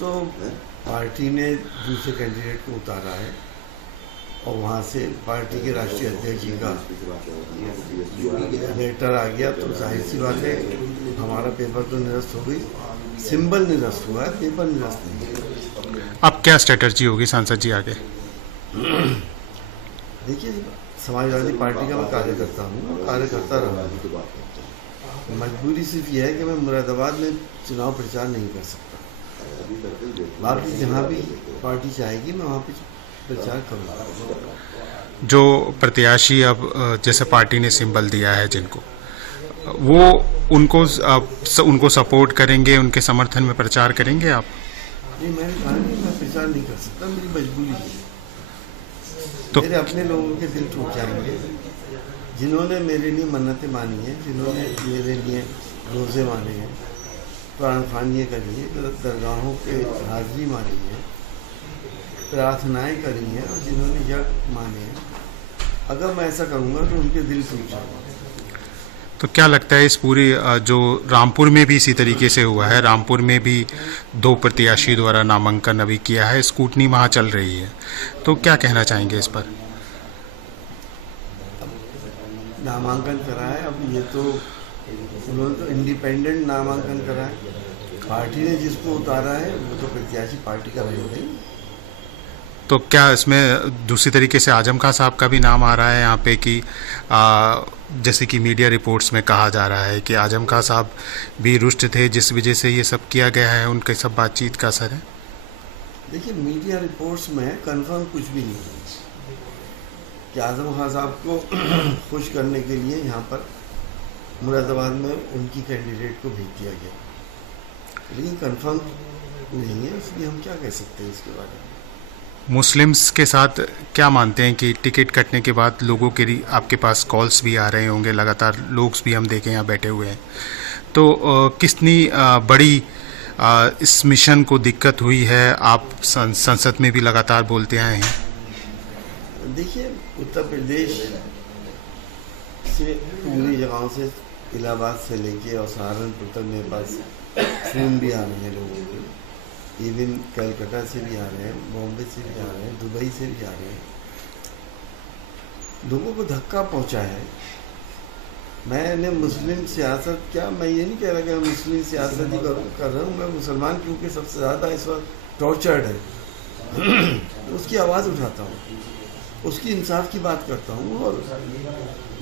तो पार्टी ने दूसरे कैंडिडेट को उतारा है और वहाँ से पार्टी के राष्ट्रीय अध्यक्ष जी का लेटर आ गया, तो जाहिर सी बात है हमारा पेपर तो निरस्त हो गई, सिंबल निरस्त हुआ है, पेपर निरस्त नहीं। अब क्या स्ट्रेटजी होगी सांसद जी आगे? देखिए, समाजवादी पार्टी का मैं कार्यकर्ता हूँ, कार्य करता रहूँगा। मजबूरी सिर्फ यह है कि मैं मुरादाबाद में चुनाव प्रचार नहीं कर सकता। बाकी जहाँ भी पार्टी चाहेगी मैं वहाँ पे प्रचार करूँगा। जो प्रत्याशी अब जैसे पार्टी ने सिंबल दिया है जिनको, वो उनको सपोर्ट करेंगे, उनके समर्थन में प्रचार करेंगे आप? नहीं, मैंने कहा नहीं, मैं प्रचार नहीं कर सकता, मेरी मजबूरी है। तो मेरे अपने लोगों के दिल टूट जाएंगे जिन्होंने मेरे लिए मन्नतें मानी हैं, जिन्होंने मेरे लिए रोज़े माने हैं, कुरान ख़वानियाँ करी हैं, दरगाहों पे हाज़िरी मानी है, प्रार्थनाएं करी हैं और जिन्होंने यज्ञ माने हैं। अगर मैं ऐसा करूँगा तो उनके दिल टूट जाएंगे। तो क्या लगता है इस पूरी जो रामपुर में भी इसी तरीके से हुआ है, रामपुर में भी 2 प्रत्याशी द्वारा नामांकन अभी किया है, स्कूटनी वहाँ चल रही है, तो क्या कहना चाहेंगे इस पर? नामांकन करा है, अब ये तो उन्होंने तो इंडिपेंडेंट नामांकन करा है, पार्टी ने जिसको उतारा है वो तो प्रत्याशी पार्टी का रहेगा ही। तो क्या इसमें दूसरी तरीके से आजम खां साहब का भी नाम आ रहा है यहाँ पे कि जैसे कि मीडिया रिपोर्ट्स में कहा जा रहा है कि आजम खां साहब भी रुष्ट थे, जिस वजह से ये सब किया गया है, उनके सब बातचीत का असर है? देखिए, मीडिया रिपोर्ट्स में कंफर्म कुछ भी नहीं है कि आजम खां साहब को खुश करने के लिए यहाँ पर मुरादाबाद में उनकी कैंडिडेट को भेज दिया गया, लेकिन कंफर्म नहीं है, इसलिए हम क्या कह सकते हैं इसके बारे में। मुस्लिम्स के साथ क्या मानते हैं कि टिकट कटने के बाद लोगों के आपके पास कॉल्स भी आ रहे होंगे, लगातार लोग भी हम देखें यहाँ बैठे हुए हैं, तो कितनी बड़ी इस मिशन को दिक्कत हुई है? आप संसद में भी लगातार बोलते आए हैं। देखिए, उत्तर प्रदेश से पूरी जगहों से, इलाहाबाद से लेके और सहारनपुर तक मेरे पास फ़ोन भी आ रहे हैं लोगों के, इवन कलकत्ता से भी आ रहे हैं, बॉम्बे से भी आ रहे हैं, दुबई से भी आ रहे हैं। लोगों को धक्का पहुंचा है। मैंने मुस्लिम सियासत, क्या मैं ये नहीं कह रहा कि मैं मुस्लिम सियासत ही कर रहा हूँ, मैं मुसलमान क्योंकि सबसे ज़्यादा इस वक्त टॉर्चर्ड है उसकी आवाज़ उठाता हूँ, उसकी इंसाफ की बात करता हूँ, और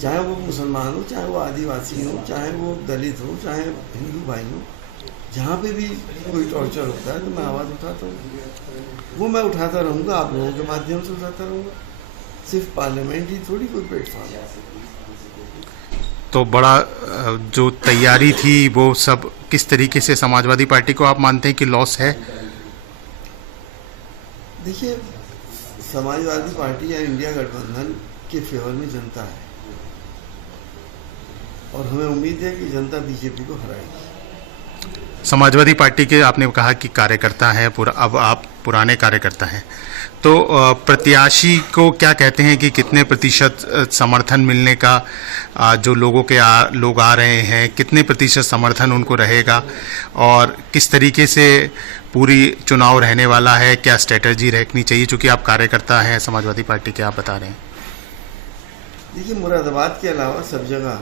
चाहे वो मुसलमान हो, चाहे वो आदिवासी हो, चाहे वो दलित हो, चाहे हिंदू भाई हो, जहाँ पे भी कोई टॉर्चर होता है तो मैं आवाज़ उठाता हूँ। वो मैं उठाता रहूँगा, आप लोगों के माध्यम से उठाता रहूँगा। सिर्फ पार्लियामेंट ही थोड़ी कोई प्लेटफॉर्म है। तो बड़ा जो तैयारी थी वो सब किस तरीके से समाजवादी पार्टी को आप मानते हैं कि लॉस है? देखिए, समाजवादी पार्टी या इंडिया गठबंधन के फेवर में जनता है और हमें उम्मीद है कि जनता बीजेपी को हराएगी। समाजवादी पार्टी के आपने कहा कि कार्यकर्ता हैं, अब आप पुराने कार्यकर्ता हैं, तो प्रत्याशी को क्या कहते हैं कि कितने प्रतिशत समर्थन मिलने का, जो लोग आ रहे हैं, कितने प्रतिशत समर्थन उनको रहेगा और किस तरीके से पूरी चुनाव रहने वाला है, क्या स्ट्रेटजी रखनी चाहिए? चूँकि आप कार्यकर्ता हैं समाजवादी पार्टी के, आप बता रहे हैं। देखिए, मुरादाबाद के अलावा सब जगह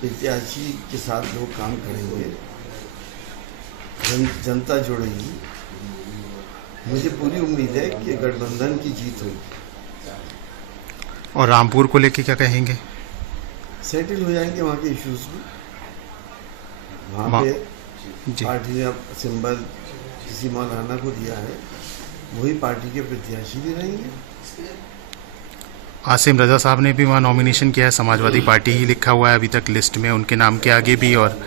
प्रत्याशी के साथ लोग काम करेंगे, जनता जुड़ेगी। मुझे पूरी उम्मीद है कि गठबंधन की जीत होगी। और रामपुर को लेके क्या कहेंगे? सेटल हो जाएंगे वहाँ के इश्यूज भी। वहाँ पे पार्टी ने सिंबल किसी मौलाना को दिया है, वही पार्टी के प्रत्याशी भी रहेंगे। आसिम रजा साहब ने भी वहाँ नॉमिनेशन किया है, समाजवादी पार्टी ही लिखा हुआ है अभी तक लिस्ट में, उनके नाम के आगे भी, और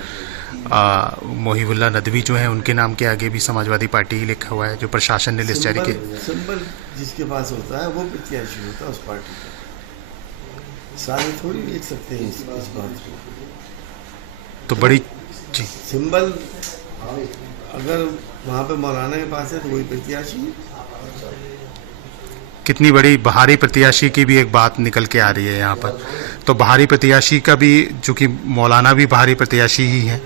मोहिबुल्ला नदवी जो है उनके नाम के आगे भी समाजवादी पार्टी ही लिखा हुआ है, जो प्रशासन ने लिस्ट जारी की। सिंबल जिसके पास होता है वो प्रत्याशी होता है उस पार्टी का। सारे थोड़ी लिख सकते हैं इस बात को। तो बड़ी जी, सिंबल अगर वहाँ पे मौलाना के पास है तो वही प्रत्याशी है। कितनी बड़ी बाहरी प्रत्याशी की भी एक बात निकल के आ रही है यहाँ पर, तो बाहरी प्रत्याशी का भी, चूँकि मौलाना भी बाहरी प्रत्याशी ही है,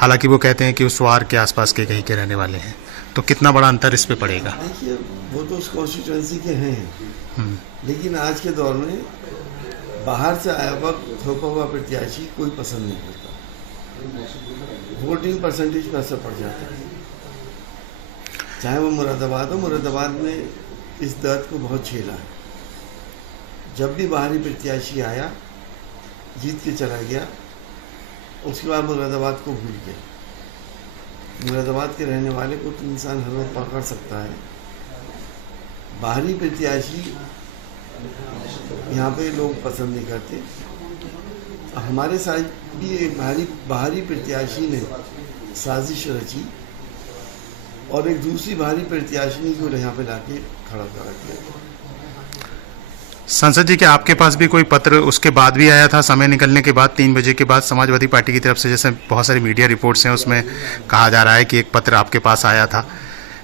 हालांकि वो कहते हैं कि उस वार के आसपास के कहीं के रहने वाले हैं, तो कितना बड़ा अंतर इस पे पड़ेगा? देखिए, वो तो उस कॉन्स्टिट्यूंसी के हैं, लेकिन आज के दौर में बाहर से आया हुआ थोपा हुआ प्रत्याशी कोई पसंद नहीं करता। वोटिंग परसेंटेज पर असर पड़ जाता है। चाहे वो मुरादाबाद हो, मुरादाबाद में इस दर्द को बहुत झेला है। जब भी बाहरी प्रत्याशी आया, जीत के चला गया, उसके बाद मुरादाबाद को भूल गया। मुरादाबाद के रहने वाले को तो इंसान हर वक्त पकड़ सकता है। बाहरी प्रत्याशी यहाँ पे लोग पसंद नहीं करते। हमारे साथ भी एक बाहरी प्रत्याशी ने साजिश रची और एक दूसरी बाहरी प्रत्याशी को यहाँ पे लाके खड़ा कर दिया। संसद जी, के आपके पास भी कोई पत्र उसके बाद भी आया था, समय निकलने के बाद 3 बजे के बाद समाजवादी पार्टी की तरफ से? जैसे बहुत सारी मीडिया रिपोर्ट्स हैं, उसमें कहा जा रहा है कि एक पत्र आपके पास आया था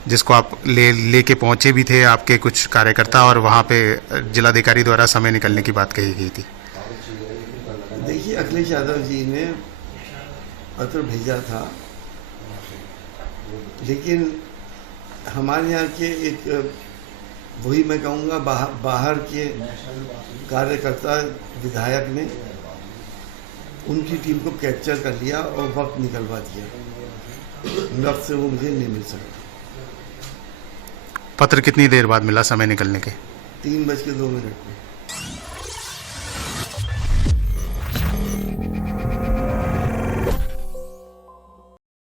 जिसको आप लेके पहुंचे भी थे आपके कुछ कार्यकर्ता, और वहां पे जिलाधिकारी द्वारा समय निकलने की बात कही गई थी। देखिए, अखिलेश यादव जी ने पत्र भेजा था, लेकिन हमारे यहाँ के एक, वही मैं कहूँगा, बाहर के कार्यकर्ता विधायक ने उनकी टीम को कैप्चर कर लिया और वक्त निकलवा दिया। वक्त से वो मुझे नहीं मिल सका। पत्र कितनी देर बाद मिला समय निकलने के? 3:02 में।